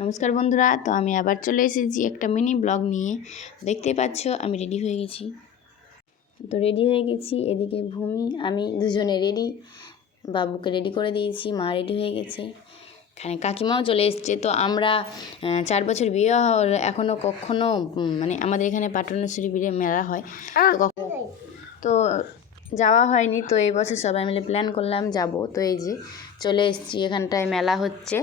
নমস্কার বন্ধুরা, তো আমি আবার চলে এসেছি একটা মিনি ব্লগ নিয়ে। দেখতেই পাচ্ছ আমি রেডি হয়ে গেছি। এদিকে ভূমি আমি দুজনে রেডি। বাবুকে রেডি করে দিয়েছি, মা রেডি হয়ে গেছে, এখানে কাকিমাও চলে এসছে। তো আমরা 4 বছর বিয়ে হওয়ার এখনও কখনো মানে আমাদের এখানে পাটনেশ্বরী বীরে মেলা হয়, তো যাওয়া হয়নি। তো এই বছর সবাই মিলে প্ল্যান করলাম যাব। তো এই যে চলে এসেছি, এখানটায় মেলা হচ্ছে,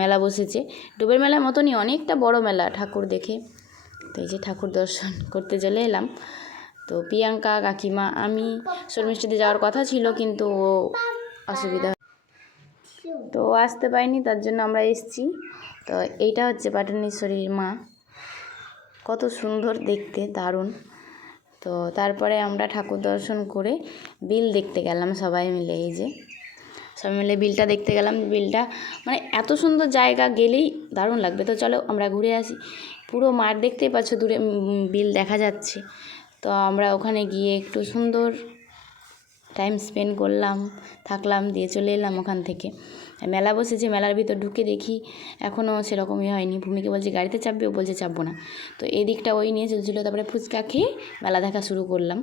মেলা বসেছে ডুবের মেলার মতনই, অনেকটা বড় মেলা ঠাকুর দেখে। তো এই যে ঠাকুর দর্শন করতে চলে এলাম। তো প্রিয়াঙ্কা, কাকিমা, আমি শর্মিষ্ঠিতে যাওয়ার কথা ছিল, কিন্তু ও অসুবিধা, তো আসতে পারিনি, তার জন্য আমরা এসেছি। তো এইটা হচ্ছে পাটনেশ্বরীর মা, কত সুন্দর দেখতে, দারুণ। তো তারপরে আমরা ঠাকুর দর্শন করে বিল দেখতে গেলাম সবাই মিলে। এই যে সবাই মিলে বিলটা দেখতে গেলাম। বিলটা মানে এত সুন্দর জায়গা, গেলেই দারুণ লাগবে। তো চলো আমরা ঘুরে আসি। পুরো মাঠ দেখতেই পাচ্ছ, দূরে বিল দেখা যাচ্ছে। তো আমরা ওখানে গিয়ে একটু সুন্দর টাইম স্পেন্ড করলাম, থাকলাম, দিয়ে চলে এলাম ওখান থেকে। মেলা বসেছে, মেলার ভিতর ঢুকে দেখি এখনও সেরকমই হয়নি। ভূমিকে বলছে গাড়িতে চাপবে, ও বলছে চাপবো না। তো এই দিকটা ওই নিয়ে চলছিল। তারপরে ফুচকা খেয়ে মেলা দেখা শুরু করলাম।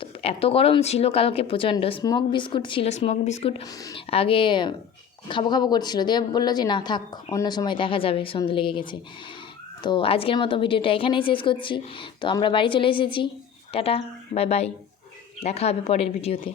তো এত গরম ছিল কালকে প্রচণ্ড। স্মোক বিস্কুট ছিল, স্মোক বিস্কুট আগে খাবো খাবো করছিল, দিয়ে বললো যে না থাক, অন্য সময় দেখা যাবে, সন্ধে লেগে গেছে। তো আজকের মতো ভিডিওটা এখানেই শেষ করছি। তো আমরা বাড়ি চলে এসেছি। টাটা, বাই বাই, দেখা হবে পরের ভিডিওতে।